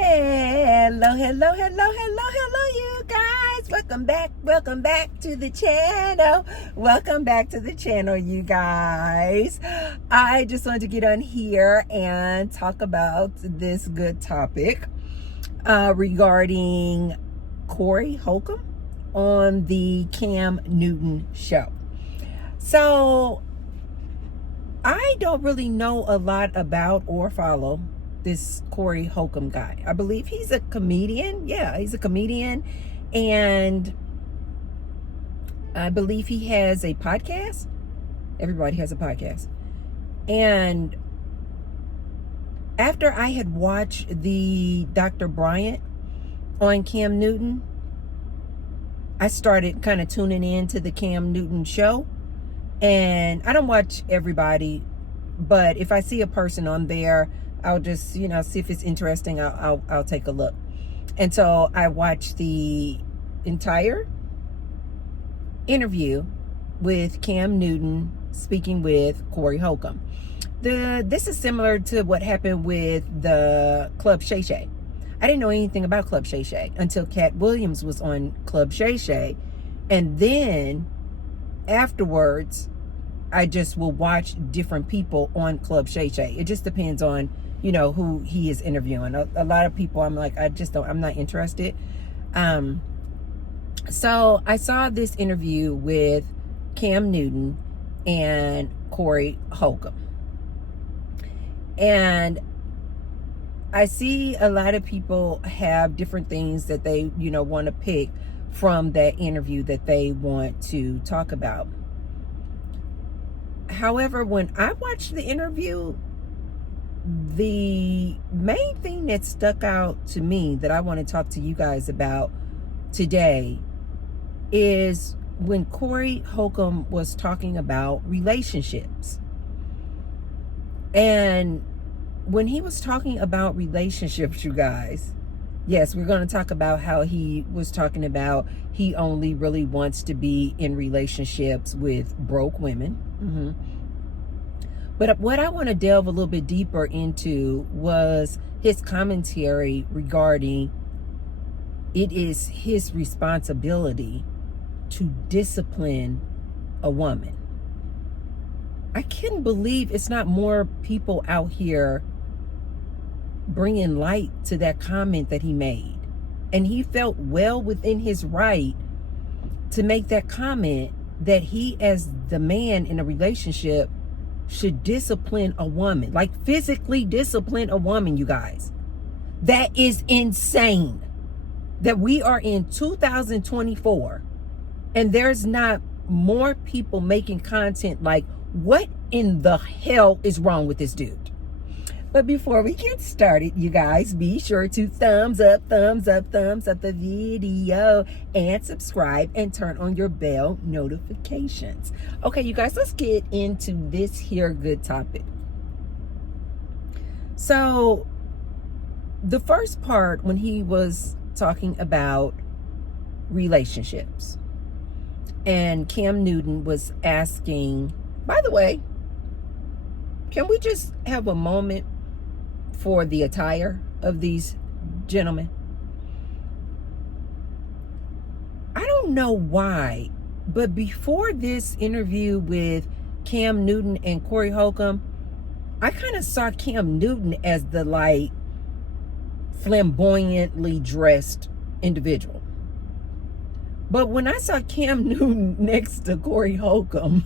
Hello, hello, hello, hello, hello, you guys. Welcome back to the channel. Welcome back to the channel, you guys. I just wanted to get on here and talk about this good topic regarding Corey Holcomb on the Cam Newton show. So I don't really know a lot about or follow this Corey Holcomb guy. I believe he's a comedian. Yeah, he's a comedian. And I believe he has a podcast. Everybody has a podcast. And after I had watched the Dr. Bryant on Cam Newton, I started kind of tuning in to the Cam Newton show. And I don't watch everybody, but if I see a person on there, I'll just, see if it's interesting. I'll take a look. And so I watched the entire interview with Cam Newton speaking with Corey Holcomb. This is similar to what happened with the Club Shay Shay. I didn't know anything about Club Shay Shay until Cat Williams was on Club Shay Shay. And then afterwards, I just will watch different people on Club Shay Shay. It just depends on, who he is interviewing. A lot of people, I'm like, I'm not interested. So I saw this interview with Cam Newton and Corey Holcomb. And I see a lot of people have different things that they, want to pick from that interview that they want to talk about. However, when I watched the interview, the main thing that stuck out to me that I want to talk to you guys about today is when Corey Holcomb was talking about relationships. And when he was talking about relationships, you guys, yes, we're going to talk about how he was talking about he only really wants to be in relationships with broke women. Mm-hmm. But what I want to delve a little bit deeper into was his commentary regarding it is his responsibility to discipline a woman. I can't believe it's not more people out here bringing light to that comment that he made. And he felt well within his right to make that comment that he, as the man in a relationship, should discipline a woman, like physically discipline a woman, you guys. That is insane that we are in 2024 and there's not more people making content like, what in the hell is wrong with this dude? But before we get started, you guys, be sure to thumbs up the video and subscribe and turn on your bell notifications. Okay, you guys, let's get into this here good topic. So the first part, when he was talking about relationships, and Cam Newton was asking, by the way, can we just have a moment for the attire of these gentlemen? I don't know why, but before this interview with Cam Newton and Corey Holcomb, I kind of saw Cam Newton as the flamboyantly dressed individual. But when I saw Cam Newton next to Corey Holcomb,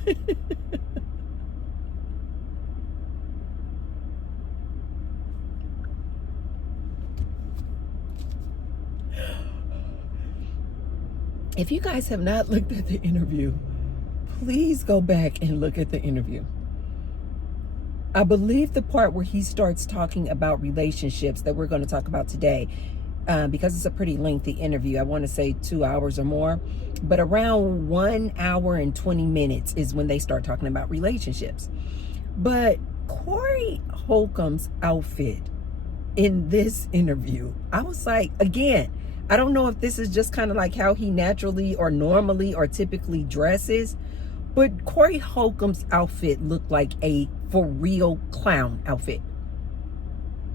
if you guys have not looked at the interview, please go back and look at the interview. I believe the part where he starts talking about relationships that we're going to talk about today, because it's a pretty lengthy interview. I want to say 2 hours or more, but around 1 hour and 20 minutes is when they start talking about relationships. But Corey Holcomb's outfit in this interview, I was like, again, I don't know if this is just kind of like how he naturally or normally or typically dresses, but Corey Holcomb's outfit looked like a for real clown outfit.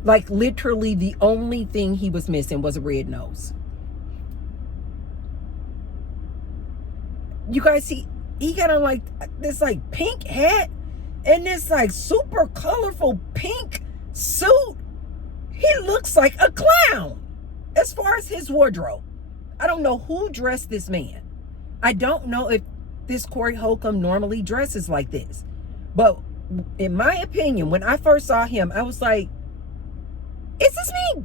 Like literally the only thing he was missing was a red nose. You guys see, he got on like this like pink hat and this like super colorful pink suit. He looks like a clown as far as his wardrobe. I don't know who dressed this man. I don't know if this Corey Holcomb normally dresses like this. But in my opinion, when I first saw him, I was like, is this me?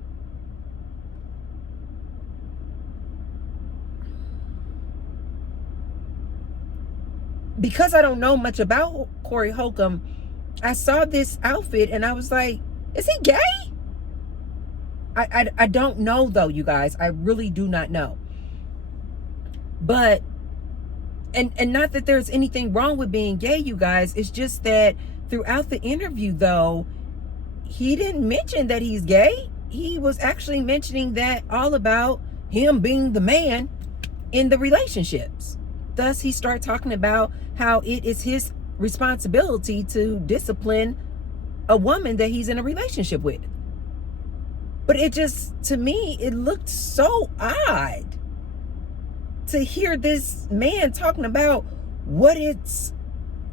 Because I don't know much about Corey Holcomb, I saw this outfit and I was like, is he gay? I don't know though, you guys. I really do not know. But, and not that there's anything wrong with being gay, you guys. It's just that throughout the interview though, he didn't mention that he's gay. He was actually mentioning that all about him being the man in the relationships. Thus, he started talking about how it is his responsibility to discipline a woman that he's in a relationship with. But it just, to me, it looked so odd to hear this man talking about what it's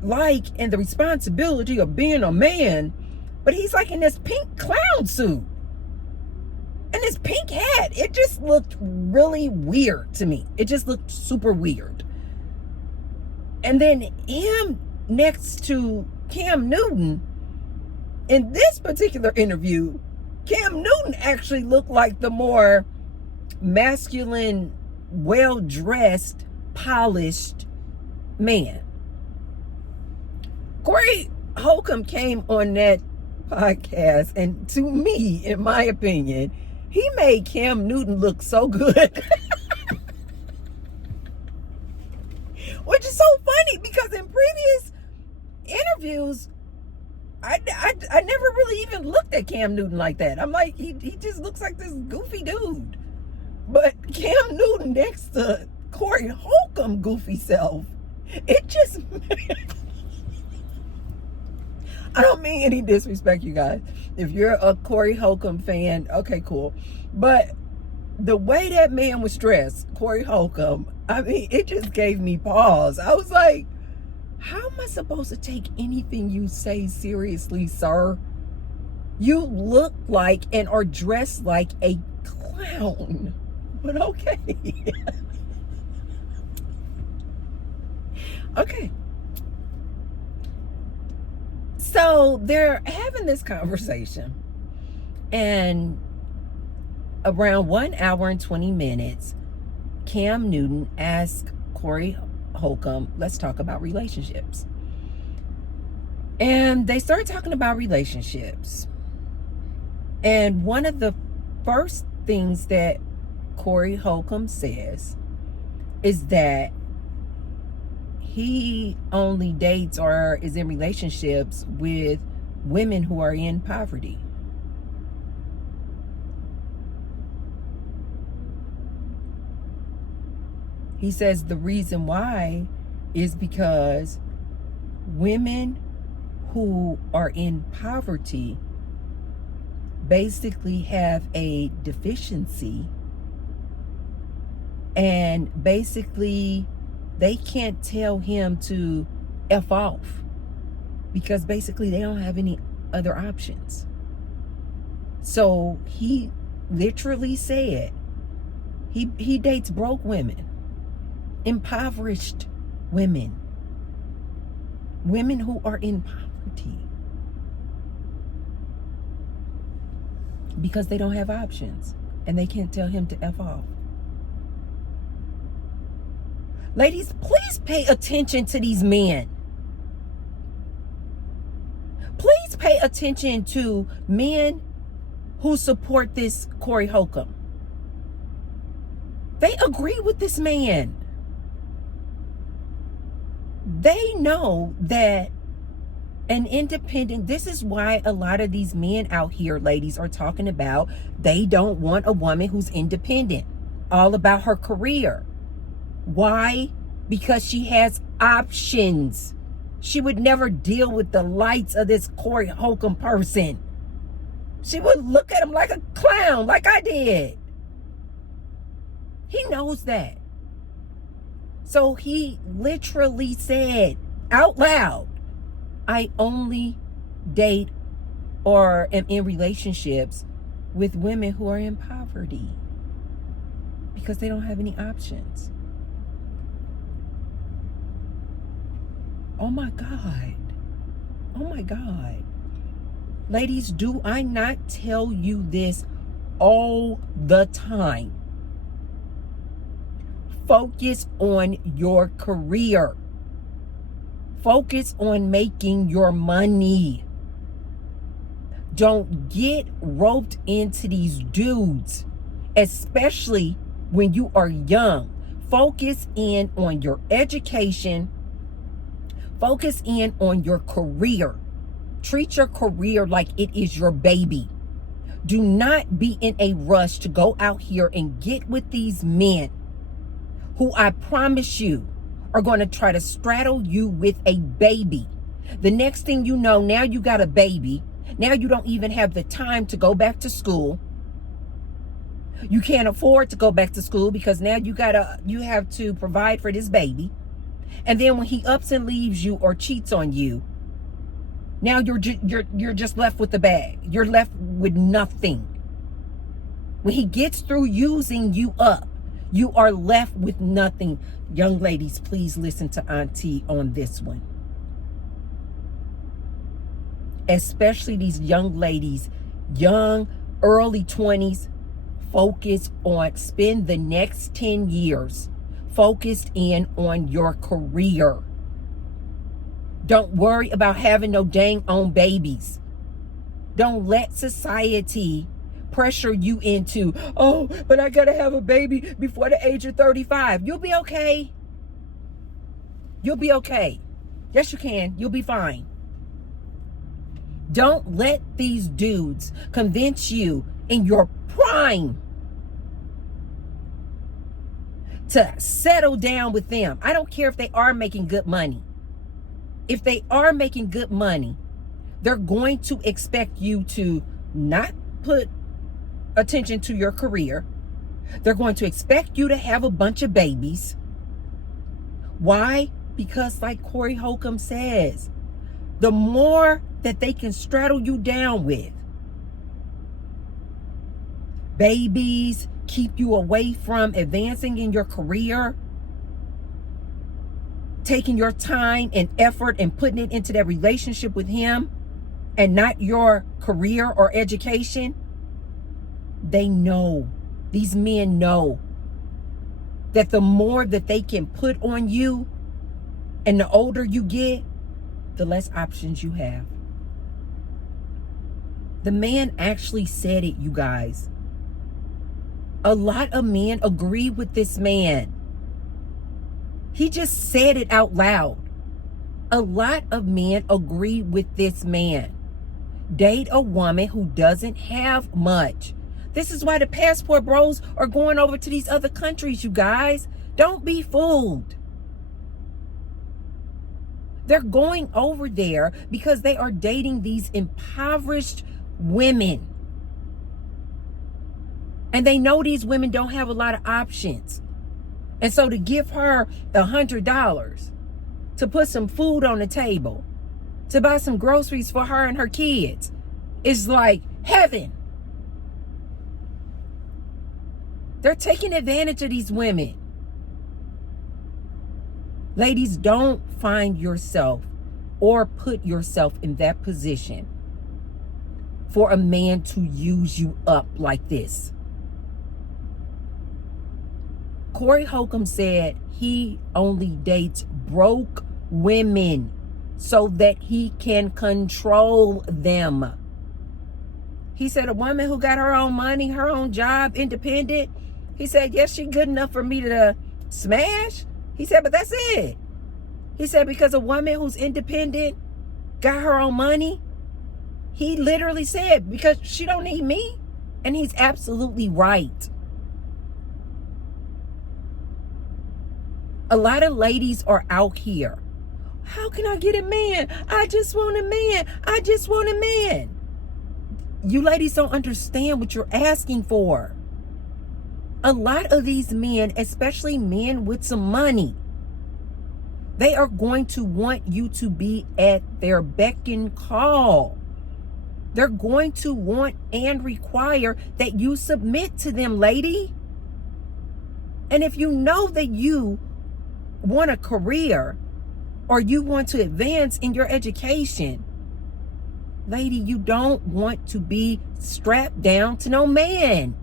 like and the responsibility of being a man, but he's like in this pink clown suit and this pink hat. It just looked really weird to me. It just looked super weird. And then him next to Cam Newton, in this particular interview, Cam Newton actually looked like the more masculine, well-dressed, polished man. Corey Holcomb came on that podcast, and to me, in my opinion, he made Cam Newton look so good. Which is so funny because in previous interviews, I never really even looked at Cam Newton like that. I'm like, he just looks like this goofy dude. But Cam Newton next to Corey Holcomb goofy self, it just... I don't mean any disrespect, you guys. If you're a Corey Holcomb fan, okay, cool. But the way that man was dressed, Corey Holcomb, I mean, it just gave me pause. I was like, how am I supposed to take anything you say seriously, sir? You look like and are dressed like a clown. But okay. Okay. So they're having this conversation, and around 1 hour and 20 minutes, Cam Newton asked Corey Holcomb, let's talk about relationships. And they started talking about relationships. And one of the first things that Corey Holcomb says is that he only dates or is in relationships with women who are in poverty. He says the reason why is because women who are in poverty basically have a deficiency, and basically they can't tell him to F off because basically they don't have any other options. So he literally said he dates broke women, impoverished women, women who are in poverty because they don't have options and they can't tell him to F off. Ladies, please pay attention to these men. Please pay attention to men who support this Corey Holcomb. They agree with this man. They know that an independent, this is why a lot of these men out here, ladies, are talking about they don't want a woman who's independent, all about her career. Why? Because she has options. She would never deal with the lights of this Corey Holcomb person. She would look at him like a clown, like I did. He knows that. So he literally said out loud, I only date or am in relationships with women who are in poverty because they don't have any options. Oh my God. Oh my God. Ladies, do I not tell you this all the time? Focus on your career. Focus on making your money. Don't get roped into these dudes, especially when you are young. Focus in on your education. Focus in on your career. Treat your career like it is your baby. Do not be in a rush to go out here and get with these men who I promise you are going to try to straddle you with a baby. The next thing you know, now you got a baby. Now you don't even have the time to go back to school. You can't afford to go back to school because now you have to provide for this baby. And then when he ups and leaves you or cheats on you, now you're just left with the bag. You're left with nothing. When he gets through using you up, you are left with nothing. Young ladies, please listen to Auntie on this one. Especially these young ladies, young, early 20s, spend the next 10 years focused in on your career. Don't worry about having no dang on babies. Don't let society pressure you into, oh, but I gotta have a baby before the age of 35. You'll be okay. You'll be okay. Yes, you can. You'll be fine. Don't let these dudes convince you in your prime to settle down with them. I don't care if they are making good money. If they are making good money, they're going to expect you to not put attention to your career. They're going to expect you to have a bunch of babies. Why? Because like Corey Holcomb says, the more that they can straddle you down with, babies, keep you away from advancing in your career, taking your time and effort and putting it into that relationship with him and not your career or education, they know, these men know that the more that they can put on you and the older you get, the less options you have. The man actually said it, you guys. A lot of men agree with this man. He just said it out loud. A lot of men agree with this man. Date a woman who doesn't have much. This is why the passport bros are going over to these other countries, you guys. Don't be fooled. They're going over there because they are dating these impoverished women. And they know these women don't have a lot of options. And so to give her the $100 to put some food on the table, to buy some groceries for her and her kids, is like heaven. They're taking advantage of these women. Ladies, don't find yourself or put yourself in that position for a man to use you up like this. Corey Holcomb said he only dates broke women so that he can control them. He said a woman who got her own money, her own job, independent, he said, yes, she's good enough for me to smash. He said, but that's it. He said, because a woman who's independent, got her own money, he literally said, because she don't need me. And he's absolutely right. A lot of ladies are out here. How can I get a man? I just want a man. I just want a man. You ladies don't understand what you're asking for. A lot of these men, especially men with some money, they are going to want you to be at their beck and call. They're going to want and require that you submit to them, lady. And if you know that you want a career or you want to advance in your education, lady, you don't want to be strapped down to no man.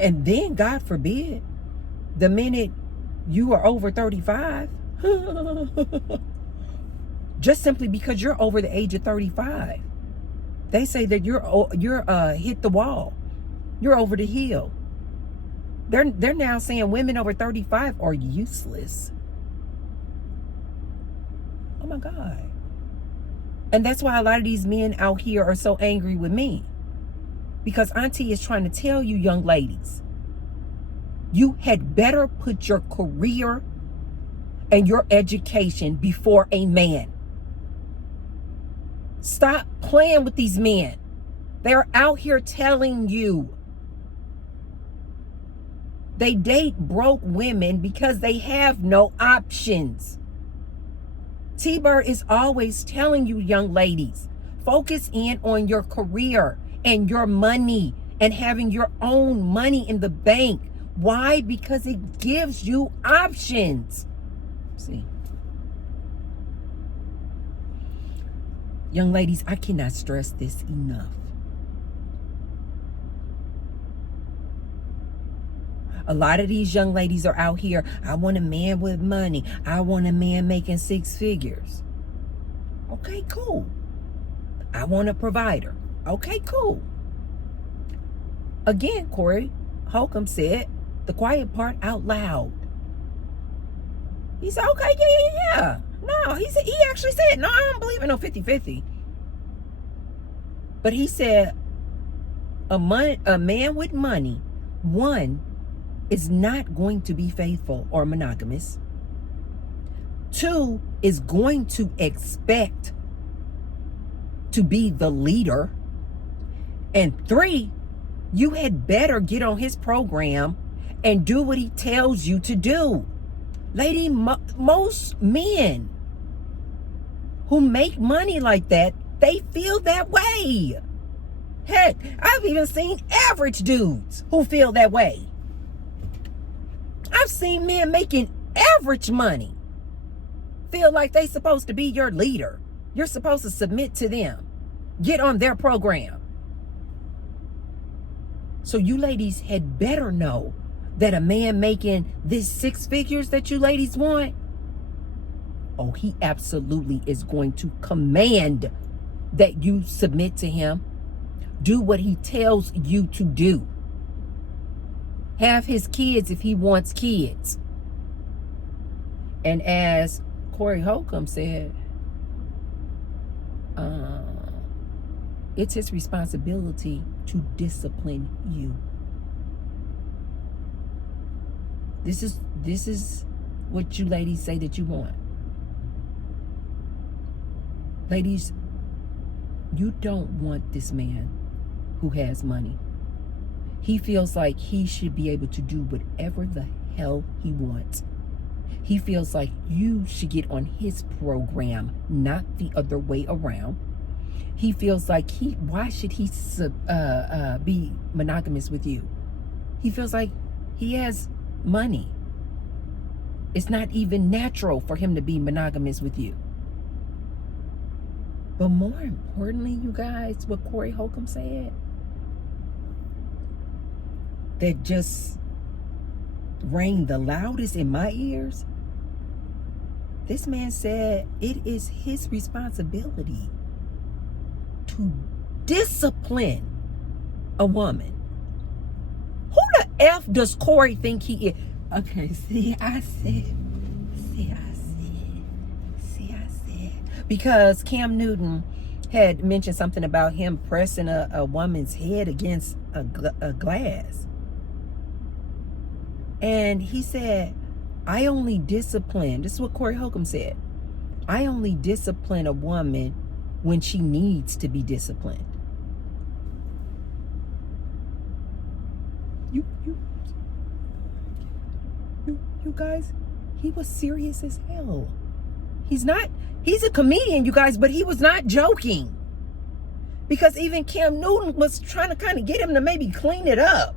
And then, God forbid, the minute you are over 35, just simply because you're over the age of 35, they say that you're hit the wall. You're over the hill. They're now saying women over 35 are useless. Oh my God. And that's why a lot of these men out here are so angry with me. Because Auntie is trying to tell you, young ladies, you had better put your career and your education before a man. Stop playing with these men. They're out here telling you they date broke women because they have no options. T-Bird is always telling you, young ladies, focus in on your career and your money and having your own money in the bank. Why? Because it gives you options. See, young ladies, I cannot stress this enough. A lot of these young ladies are out here, I want a man with money. I want a man making 6 figures. Okay, cool. I want a provider. Okay, cool. Again, Corey Holcomb said the quiet part out loud. He said, okay, yeah. No, he actually said, no, I don't believe in no 50-50. But he said, a man with money, one, is not going to be faithful or monogamous. 2, is going to expect to be the leader. And 3, you had better get on his program and do what he tells you to do. Lady, most men who make money like that, they feel that way. Heck, I've even seen average dudes who feel that way. I've seen men making average money feel like they're supposed to be your leader. You're supposed to submit to them. Get on their program. So you ladies had better know that a man making this 6 figures that you ladies want, oh, he absolutely is going to command that you submit to him. Do what he tells you to do. Have his kids if he wants kids. And as Corey Holcomb said, it's his responsibility to discipline you. This is what you ladies say that you want. Ladies, you don't want this man who has money. He feels like he should be able to do whatever the hell he wants. He feels like you should get on his program, not the other way around. He feels like why should he be monogamous with you? He feels like he has money. It's not even natural for him to be monogamous with you. But more importantly, you guys, what Corey Holcomb said, that just rang the loudest in my ears. This man said it is his responsibility to discipline a woman. Who the F does Corey think he is? Okay, I said. Because Cam Newton had mentioned something about him pressing a woman's head against a glass. And he said, I only discipline, this is what Corey Holcomb said, I only discipline a woman when she needs to be disciplined. You guys, he was serious as hell. He's a comedian, you guys, but he was not joking. Because even Cam Newton was trying to kind of get him to maybe clean it up.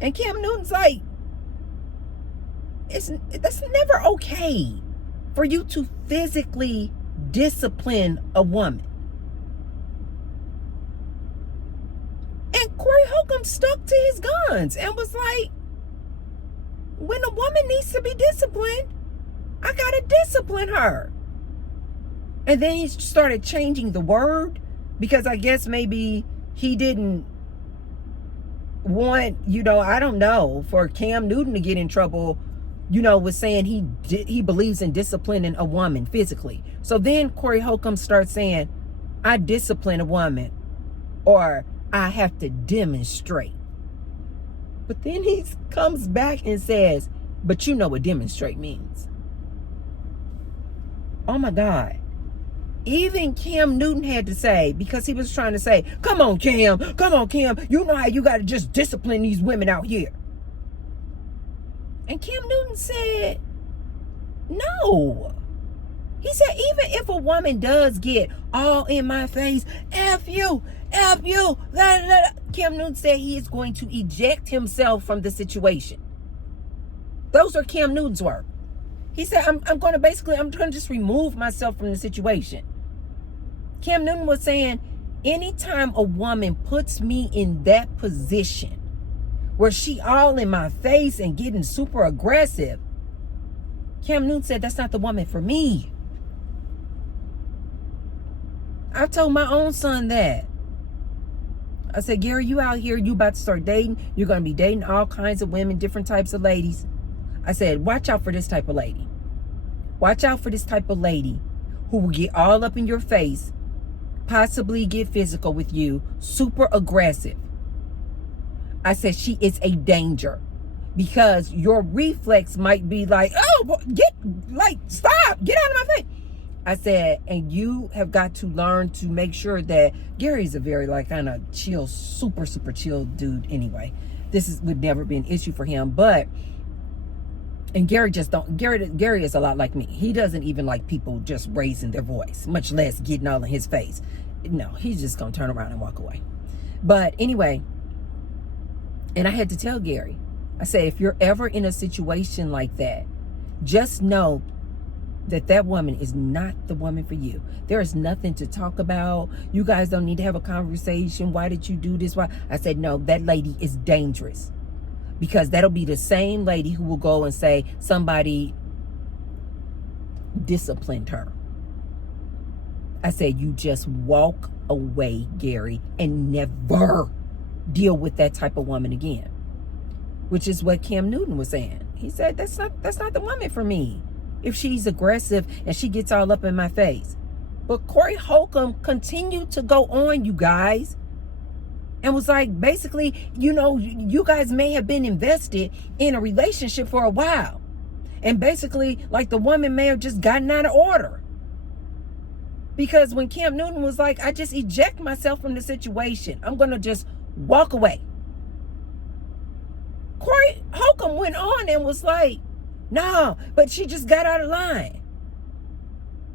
And Cam Newton's like, that's never okay for you to physically discipline a woman. And Corey Holcomb stuck to his guns and was like, when a woman needs to be disciplined, I gotta discipline her. And then he started changing the word because I guess maybe he didn't want, I don't know, for Cam Newton to get in trouble, with saying he believes in disciplining a woman physically. So then Corey Holcomb starts saying, I discipline a woman, or I have to demonstrate. But then he comes back and says, but you know what demonstrate means. Oh my God. Even Cam Newton had to say, because he was trying to say, come on, Cam. You know how you got to just discipline these women out here. And Cam Newton said, no. He said, even if a woman does get all in my face, F you, blah, blah, blah. Cam Newton said he is going to eject himself from the situation. Those are Cam Newton's words. He said, I'm going to just remove myself from the situation. Cam Newton was saying, anytime a woman puts me in that position where she all in my face and getting super aggressive, Cam Newton said, that's not the woman for me. I told my own son that. I said, Gary, you out here, you about to start dating. You're going to be dating all kinds of women, different types of ladies. I said, watch out for this type of lady. Watch out for this type of lady who will get all up in your face, possibly get physical with you, super aggressive. I said, she is a danger because your reflex might be like, oh, stop, get out of my face. I said, and you have got to learn to make sure that Gary's a very kind of chill, super, super chill dude anyway. This would never be an issue for him, and Gary is a lot like me. He doesn't even like people just raising their voice, much less getting all in his face. No, he's just going to turn around and walk away. But anyway, and I had to tell Gary, I said, if you're ever in a situation like that, just know that woman is not the woman for you. There is nothing to talk about. You guys don't need to have a conversation. Why did you do this? Why? I said, no, that lady is dangerous. Because that'll be the same lady who will go and say somebody disciplined her. I said, you just walk away, Gary, and never deal with that type of woman again. Which is what Cam Newton was saying. He said, that's not the woman for me. If she's aggressive and she gets all up in my face. But Corey Holcomb continued to go on, you guys. And was like, basically, you guys may have been invested in a relationship for a while. And basically, the woman may have just gotten out of order. Because when Cam Newton was like, I just eject myself from the situation. I'm going to just walk away. Corey Holcomb went on and was like, no, but she just got out of line.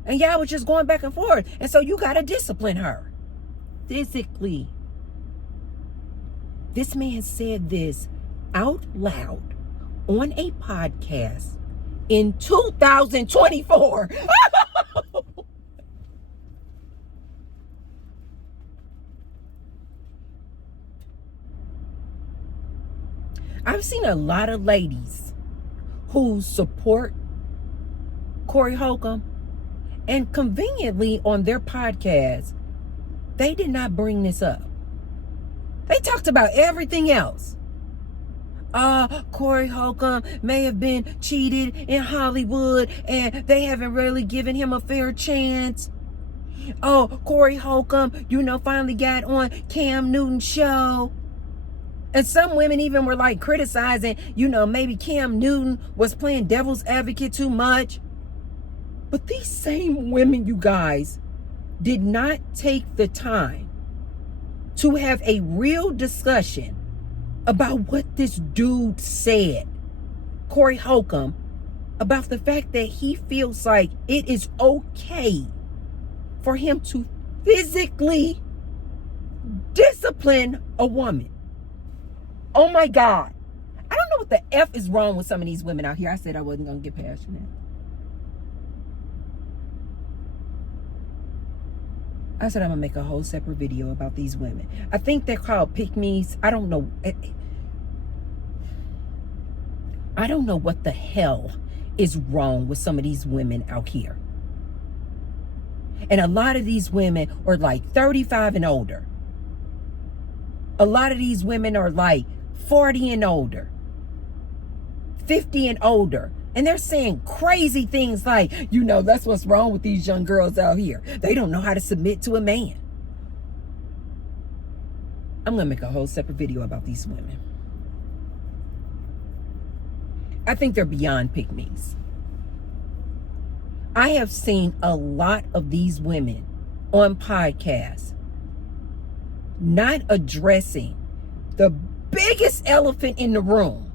And y'all was just going back and forth. And so you got to discipline her physically. This man said this out loud on a podcast in 2024. I've seen a lot of ladies who support Corey Holcomb, and conveniently on their podcast, they did not bring this up. They talked about everything else. Corey Holcomb may have been cheated in Hollywood and they haven't really given him a fair chance. Oh, Corey Holcomb, finally got on Cam Newton's show. And some women even were criticizing, maybe Cam Newton was playing devil's advocate too much. But these same women, you guys, did not take the time to have a real discussion about what this dude said, Corey Holcomb, about the fact that he feels like it is okay for him to physically discipline a woman. Oh my God. I don't know what the F is wrong with some of these women out here. I said I wasn't going to get passionate. I said I'm going to make a whole separate video about these women. I think they're called pick-me's. I don't know. I don't know what the hell is wrong with some of these women out here. And a lot of these women are like 35 and older. A lot of these women are like 40 and older, 50 and older. And they're saying crazy things like, you know, that's what's wrong with these young girls out here. They don't know how to submit to a man. I'm going to make a whole separate video about these women. I think they're beyond pick-me's. I have seen a lot of these women on podcasts not addressing the biggest elephant in the room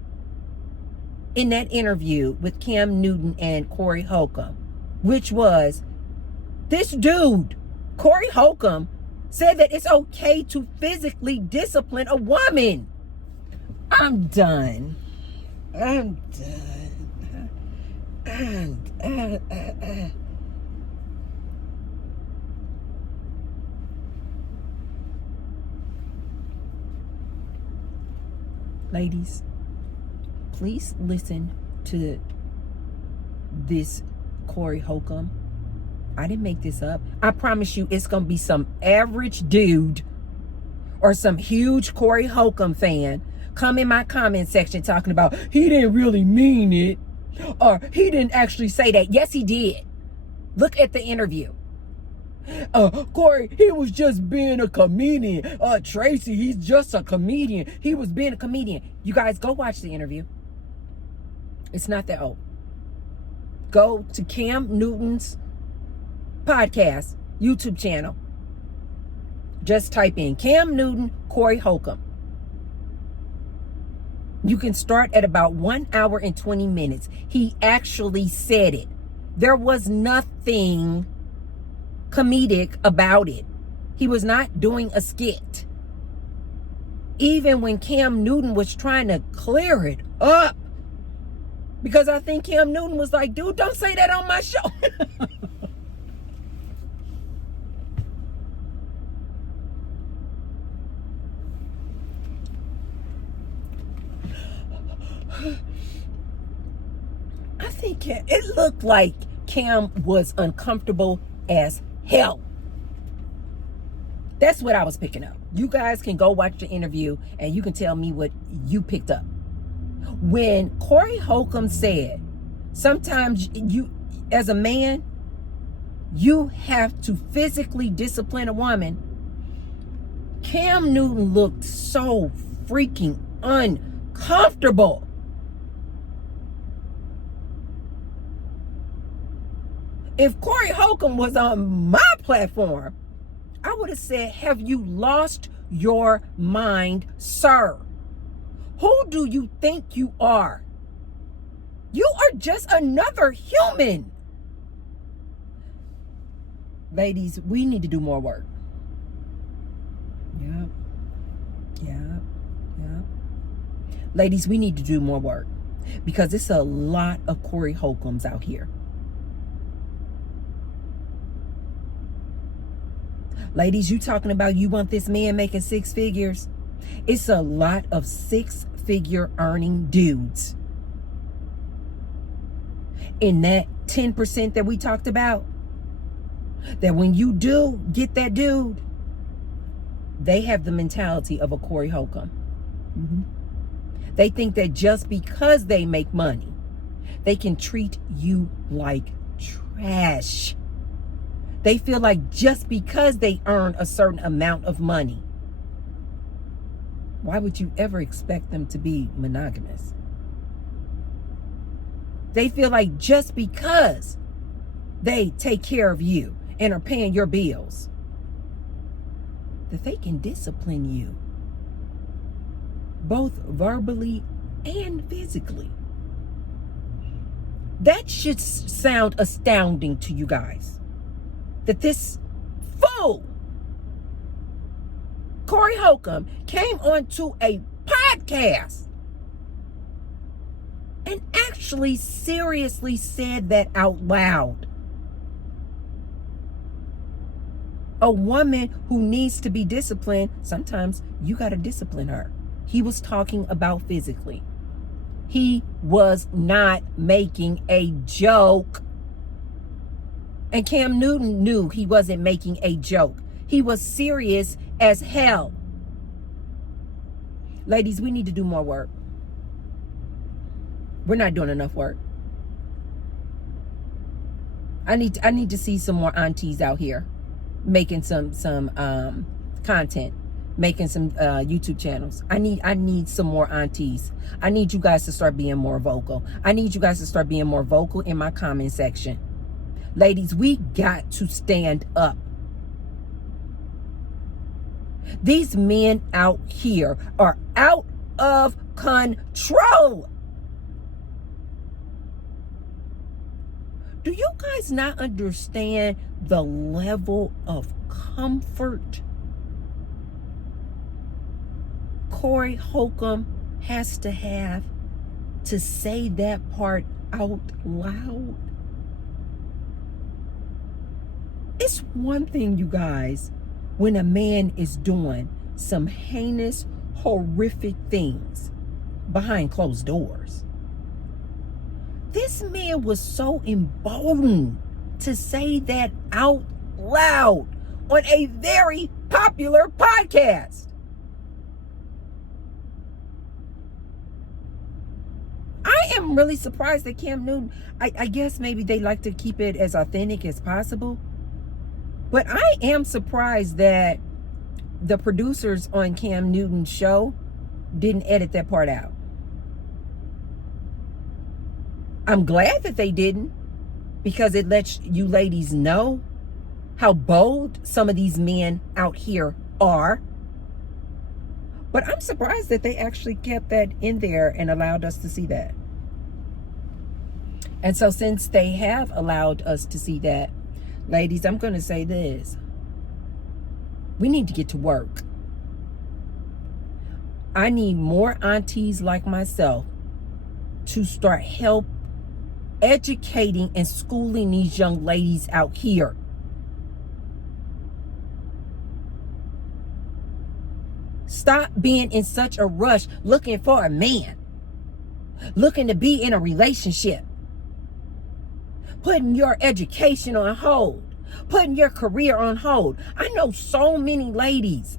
in that interview with Cam Newton and Corey Holcomb, which was this dude, Corey Holcomb, said that it's okay to physically discipline a woman. I'm done. I'm done. Ladies, please listen to this Corey Holcomb. I didn't make this up. I promise you it's going to be some average dude or some huge Corey Holcomb fan come in my comment section talking about he didn't really mean it or he didn't actually say that. Yes, he did. Look at the interview. Corey, he was just being a comedian. Tracy, he's just a comedian. He was being a comedian. You guys go watch the interview. It's not that old. Go to Cam Newton's podcast, YouTube channel. Just type in Cam Newton, Corey Holcomb. You can start at about 1 hour and 20 minutes. He actually said it. There was nothing comedic about it. He was not doing a skit. Even when Cam Newton was trying to clear it up, because I think Cam Newton was like, dude, don't say that on my show. I think it looked like Cam was uncomfortable as hell. That's what I was picking up. You guys can go watch the interview and you can tell me what you picked up. When Corey Holcomb said, sometimes you, as a man, you have to physically discipline a woman, Cam Newton looked so freaking uncomfortable. If Corey Holcomb was on my platform, I would have said, have you lost your mind, sir? Who do you think you are? You are just another human. Ladies, we need to do more work. Yep. Ladies, we need to do more work because it's a lot of Corey Holcombs out here. Ladies, you talking about you want this man making 6 figures? It's a lot of 6-figure earning dudes. In that 10% that we talked about, that when you do get that dude, they have the mentality of a Corey Holcomb. They think that just because they make money, they can treat you like trash. They feel like just because they earn a certain amount of money, why would you ever expect them to be monogamous? They feel like just because they take care of you and are paying your bills, that they can discipline you both verbally and physically. That should sound astounding to you guys. That this fool, Corey Holcomb, came onto a podcast and actually seriously said that out loud. A woman who needs to be disciplined, sometimes you got to discipline her. He was talking about physically. He was not making a joke. And Cam Newton knew he wasn't making a joke. He was serious as hell. Ladies, we need to do more work. We're not doing enough work. I need to see some more aunties out here making some content, making some YouTube channels. I need some more aunties. I need you guys to start being more vocal. I need you guys to start being more vocal in my comment section. Ladies, we got to stand up. These men out here are out of control. Do you guys not understand the level of comfort Corey Holcomb has to have to say that part out loud? It's one thing, you guys, when a man is doing some heinous, horrific things behind closed doors. This man was so emboldened to say that out loud on a very popular podcast. I am really surprised that Cam Newton, I guess maybe they like to keep it as authentic as possible. But I am surprised that the producers on Cam Newton's show didn't edit that part out. I'm glad that they didn't, because it lets you ladies know how bold some of these men out here are. But I'm surprised that they actually kept that in there and allowed us to see that. And so since they have allowed us to see that, ladies, I'm going to say this. We need to get to work. I need more aunties like myself to start educating and schooling these young ladies out here. Stop being in such a rush looking for a man, looking to be in a relationship, putting your education on hold, putting your career on hold. I know so many ladies,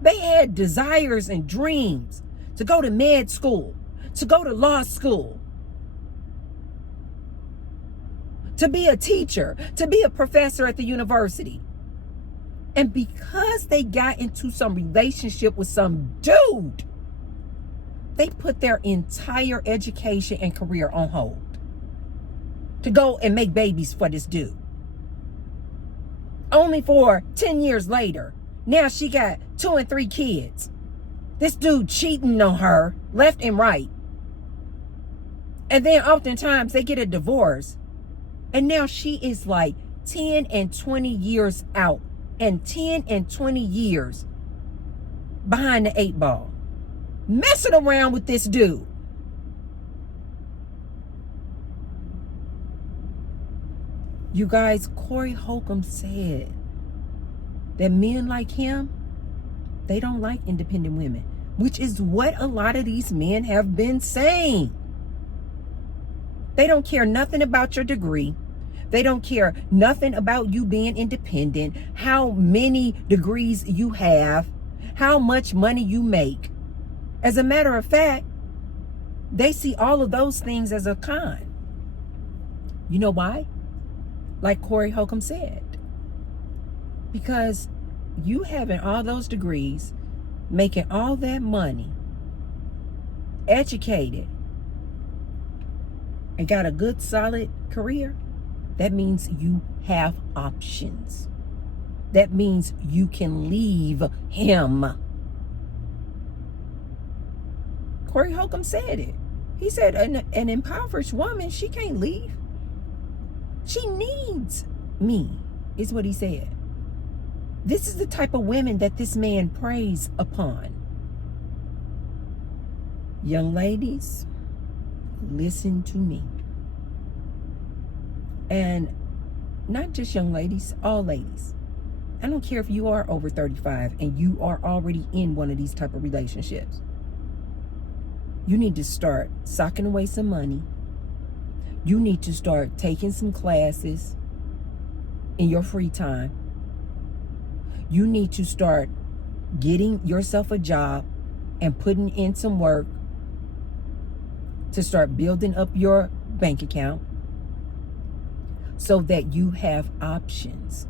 they had desires and dreams to go to med school, to go to law school, to be a teacher, to be a professor at the university. And because they got into some relationship with some dude, they put their entire education and career on hold to go and make babies for this dude. Only for 10 years later, now she got 2 and 3 kids. This dude cheating on her left and right. And then oftentimes they get a divorce. And now she is like 10 and 20 years out. And 10 and 20 years behind the 8 ball. Messing around with this dude. You guys, Corey Holcomb said that men like him, they don't like independent women, which is what a lot of these men have been saying. They don't care nothing about your degree. They don't care nothing about you being independent, how many degrees you have, how much money you make. As a matter of fact, they see all of those things as a con. You know why? Like Corey Holcomb said. Because you having all those degrees, making all that money, educated, and got a good solid career, That means you have options. That means you can leave him. Corey Holcomb said it. He said an impoverished woman, she can't leave. She needs me, is what he said. This is the type of women that this man preys upon. Young ladies, listen to me. And not just young ladies, all ladies. I don't care if you are over 35 and you are already in one of these type of relationships. You need to start socking away some money. You need to start taking some classes in your free time. You need to start getting yourself a job and putting in some work to start building up your bank account so that you have options,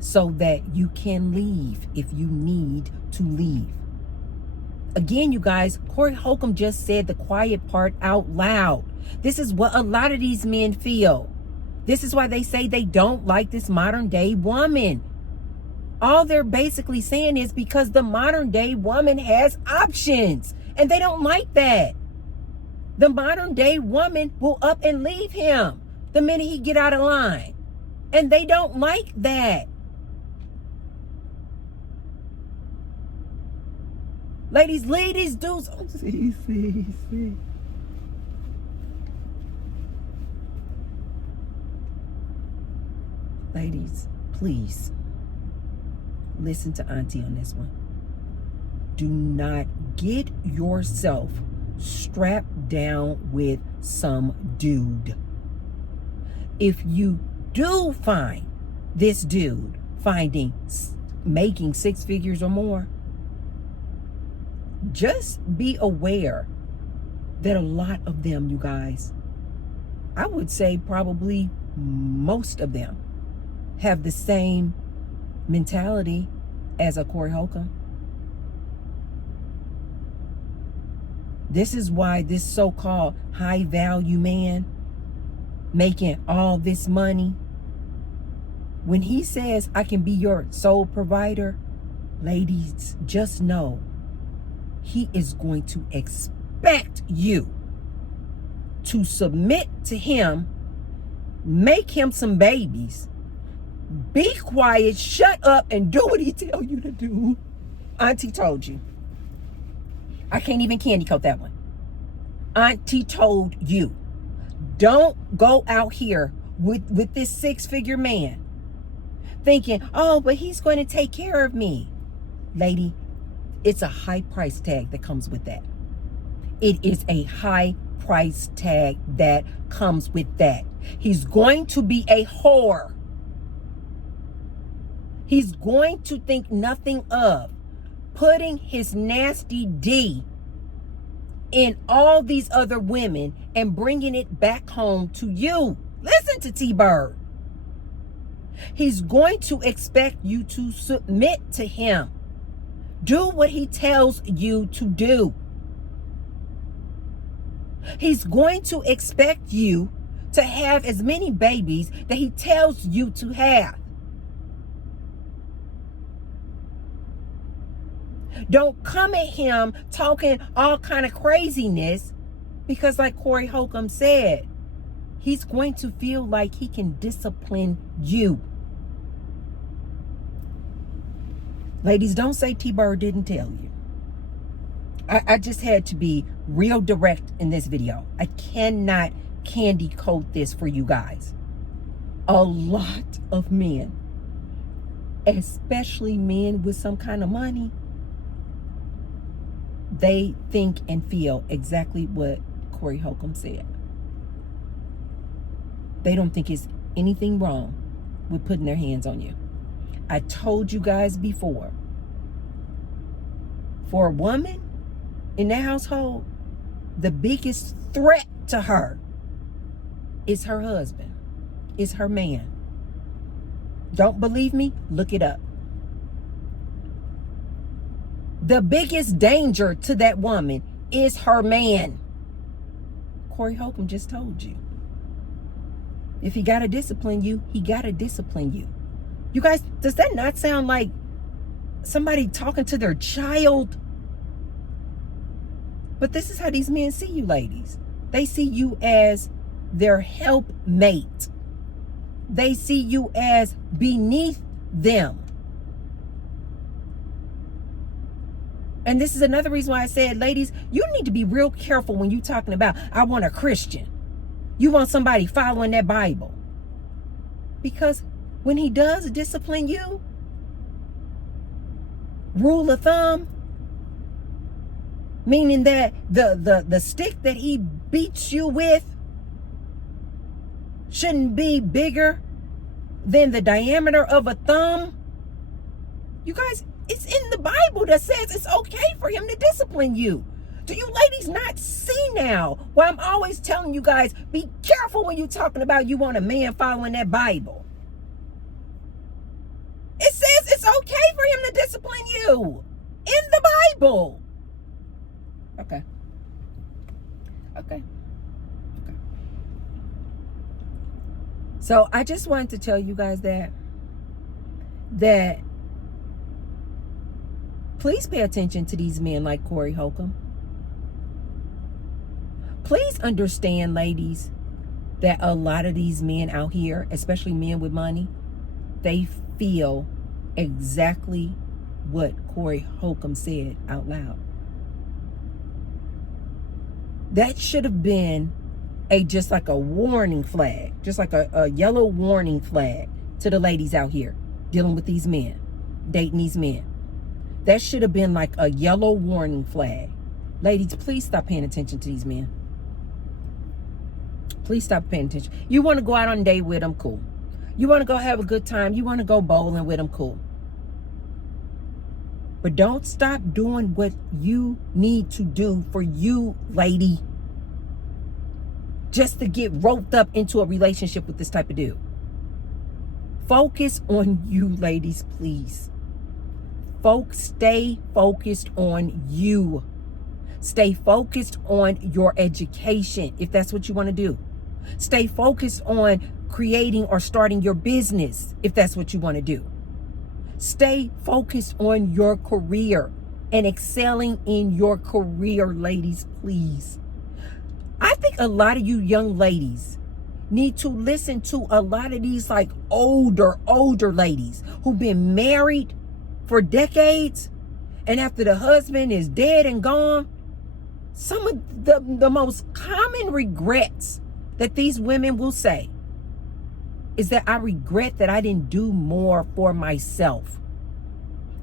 so that you can leave if you need to leave. Again, you guys, Corey Holcomb just said the quiet part out loud. This is what a lot of these men feel. This is why they say they don't like this modern day woman. All they're basically saying is because the modern day woman has options, and they don't like that. The modern day woman will up and leave him the minute he get out of line, and they don't like that. Ladies, leave these dudes. Oh, see. Ladies, please listen to Auntie on this one. Do not get yourself strapped down with some dude. If you do find this dude making 6 figures or more, just be aware that a lot of them, you guys, I would say probably most of them, have the same mentality as a Corey Holcomb. This is why this so-called high value man making all this money, when he says, I can be your sole provider, ladies, just know he is going to expect you to submit to him, make him some babies, be quiet, shut up, and do what he tell you to do. Auntie told you. I can't even candy coat that one. Auntie told you. Don't go out here with this 6-figure man thinking, oh, but he's going to take care of me. Lady, it's a high price tag that comes with that. It is a high price tag that comes with that. He's going to be a whore. He's going to think nothing of putting his nasty D in all these other women and bringing it back home to you. Listen to T-Bird. He's going to expect you to submit to him. Do what he tells you to do. He's going to expect you to have as many babies that he tells you to have. Don't come at him talking all kind of craziness, because like Corey Holcomb said, he's going to feel like he can discipline you. Ladies, don't say T-Bird didn't tell you. I just had to be real direct in this video. I cannot candy coat this for you guys. A lot of men, especially men with some kind of money, they think and feel exactly what Corey Holcomb said. They don't think it's anything wrong with putting their hands on you. I told you guys before, for a woman in that household, the biggest threat to her is her husband, is her man. Don't believe me? Look it up. The biggest danger to that woman is her man. Corey Holcomb just told you. If he got to discipline you, he got to discipline you. You guys, does that not sound like somebody talking to their child? But this is how these men see you, ladies. They see you as their helpmate. They see you as beneath them. And this is another reason why I said, ladies, you need to be real careful when you're talking about, I want a Christian. You want somebody following that Bible. Because when he does discipline you, rule of thumb, meaning that the stick that he beats you with shouldn't be bigger than the diameter of a thumb. You guys, it's in the Bible that says it's okay for him to discipline you. Do you ladies not see now? Well, I'm always telling you guys, be careful when you're talking about you want a man following that Bible. It says it's okay for him to discipline you in the Bible. Okay. So I just wanted to tell you guys that please pay attention to these men like Corey Holcomb. Please understand, ladies, that a lot of these men out here, especially men with money, they feel exactly what Corey Holcomb said out loud. That should have been just like a warning flag, just like a yellow warning flag to the ladies out here dealing with these men, dating these men. That should have been like a yellow warning flag. Ladies, please stop paying attention to these men. Please stop paying attention. You want to go out on a date with them, cool. You want to go have a good time. You want to go bowling with them, cool. But don't stop doing what you need to do for you, lady, just to get roped up into a relationship with this type of dude. Focus on you, ladies, please. Folks, stay focused on you. Stay focused on your education, if that's what you want to do. Stay focused on creating or starting your business, if that's what you want to do. Stay focused on your career and excelling in your career, ladies, please. I think a lot of you young ladies need to listen to a lot of these like older ladies who've been married for decades, and after the husband is dead and gone, some of the most common regrets that these women will say is that I regret that I didn't do more for myself.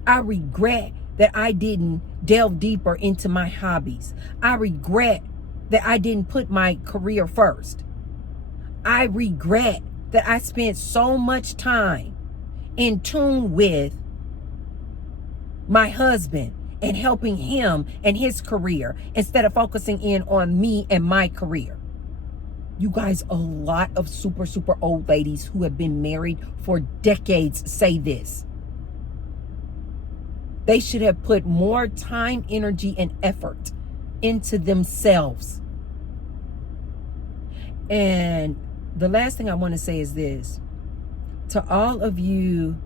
I regret that I didn't delve deeper into my hobbies. I regret that I didn't put my career first. I regret that I spent so much time in tune with my husband and helping him and his career instead of focusing in on me and my career. You guys, a lot of super old ladies who have been married for decades say this. They should have put more time, energy, and effort into themselves. And the last thing I want to say is this. To all of you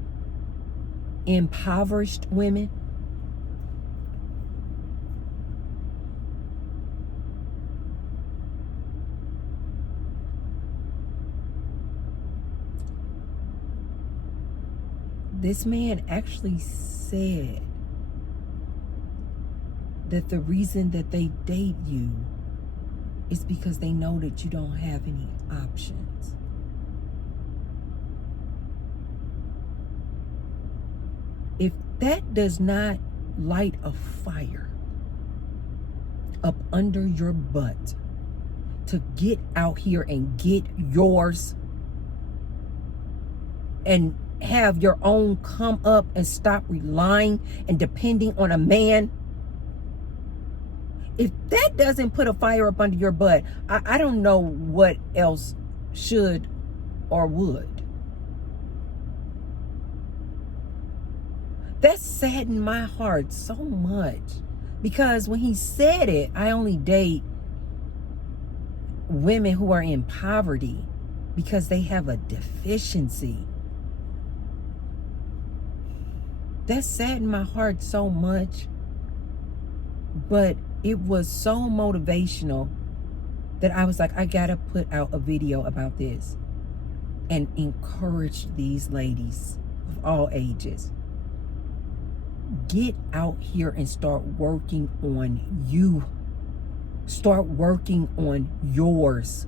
impoverished women, this man actually said that the reason that they date you is because they know that you don't have any options. If that does not light a fire up under your butt to get out here and get yours and have your own come up and stop relying and depending on a man, if that doesn't put a fire up under your butt, I don't know what else should or would. That saddened my heart so much, because when he said it, I only date women who are in poverty. because they have a deficiency. That saddened my heart so much, but it was so motivational that I was like, I gotta put out a video about this and encourage these ladies of all ages. Get out here and start working on you. Start working on yours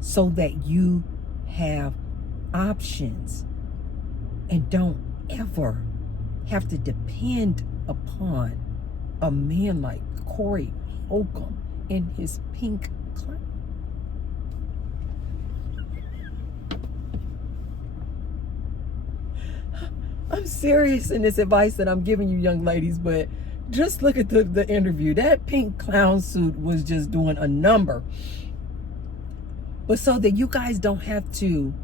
so that you have options and don't ever have to depend upon a man like Corey Holcomb in his pink clown. I'm serious in this advice that I'm giving you, young ladies, but just look at the interview. That pink clown suit was just doing a number. But so that you guys don't have to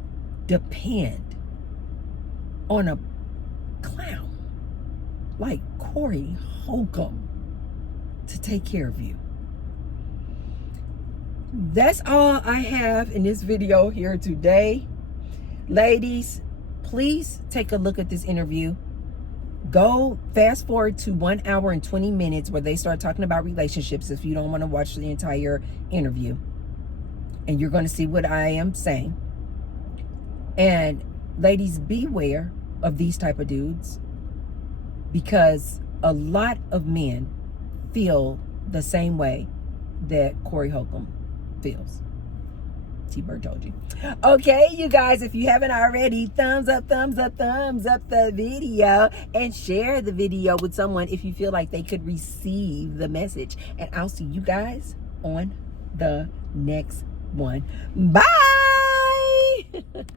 depend on a clown like Corey Holcomb to take care of you. That's all I have in this video here today. Ladies, please take a look at this interview. Go fast forward to 1 hour and 20 minutes where they start talking about relationships if you don't want to watch the entire interview. And you're going to see what I am saying. And ladies, beware of these type of dudes, because a lot of men feel the same way that Corey Holcomb feels. T-Bird told you. Okay, you guys, if you haven't already, thumbs up the video and share the video with someone if you feel like they could receive the message. And I'll see you guys on the next one. Bye.